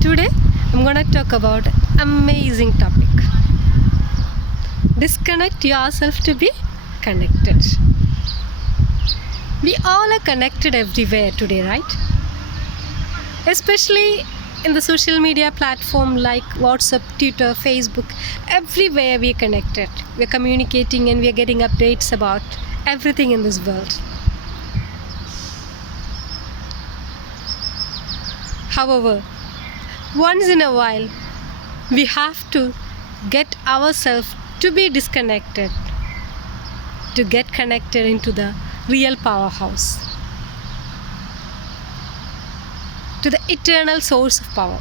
Today I'm gonna talk about amazing topic. Disconnect yourself to be connected. We all are connected everywhere today, right? Especially in the social media platform like WhatsApp, Twitter, Facebook, everywhere we are connected. We are communicating and we are getting updates about everything in this world. However, once in a while, we have to get ourselves to be disconnected, to get connected into the real powerhouse, to the eternal source of power.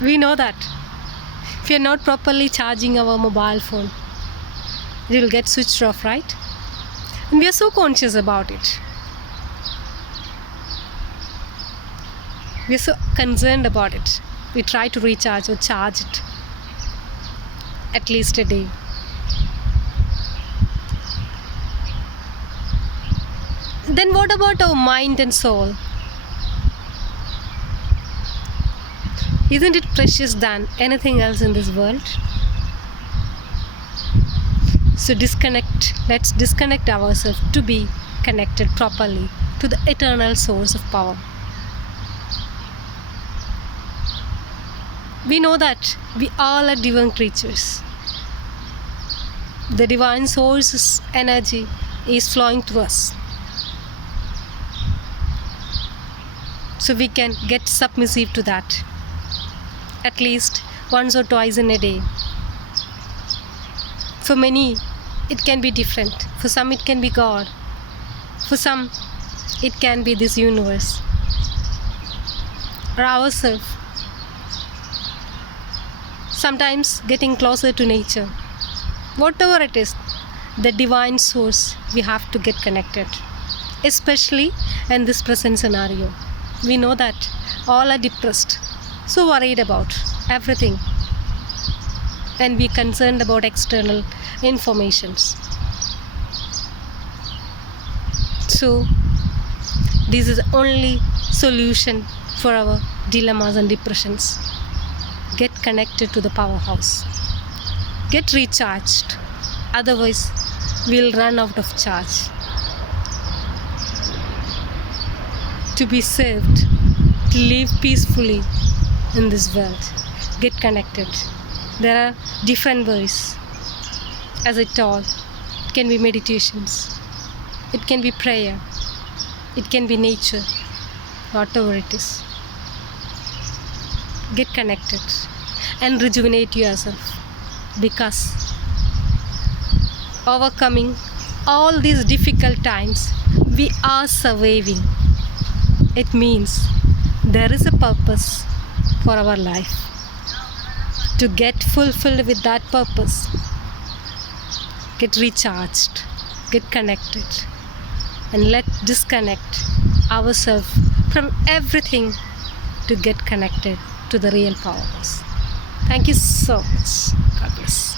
We know that if we are not properly charging our mobile phone, it will get switched off, right? And we are so conscious about it. We are so concerned about it. We try to recharge or charge it at least a day. Then what about our mind and soul? Isn't it precious than anything else in this world? So let's disconnect ourselves to be connected properly to the eternal source of power. We know that we all are divine creatures. The divine source's energy is flowing to us. So we can get submissive to that at least once or twice in a day. For many, it can be different. For some, it can be God. For some, it can be this universe or ourselves. Sometimes getting closer to nature. Whatever it is, the divine source, we have to get connected. Especially in this present scenario. We know that all are depressed, so worried about everything, and we concerned about external informations. So this is the only solution for our dilemmas and depressions. Get connected to the powerhouse. Get recharged. Otherwise, we'll run out of charge. To be saved, to live peacefully in this world, get connected. There are different ways. As I told, it can be meditations, it can be prayer, it can be nature, whatever it is. Get connected and rejuvenate yourself, because overcoming all these difficult times, we are surviving. It means there is a purpose for our life. To get fulfilled with that purpose, get recharged, get connected, and let's disconnect ourselves from everything to get connected to the real powerhouse. Thank you so much. God bless.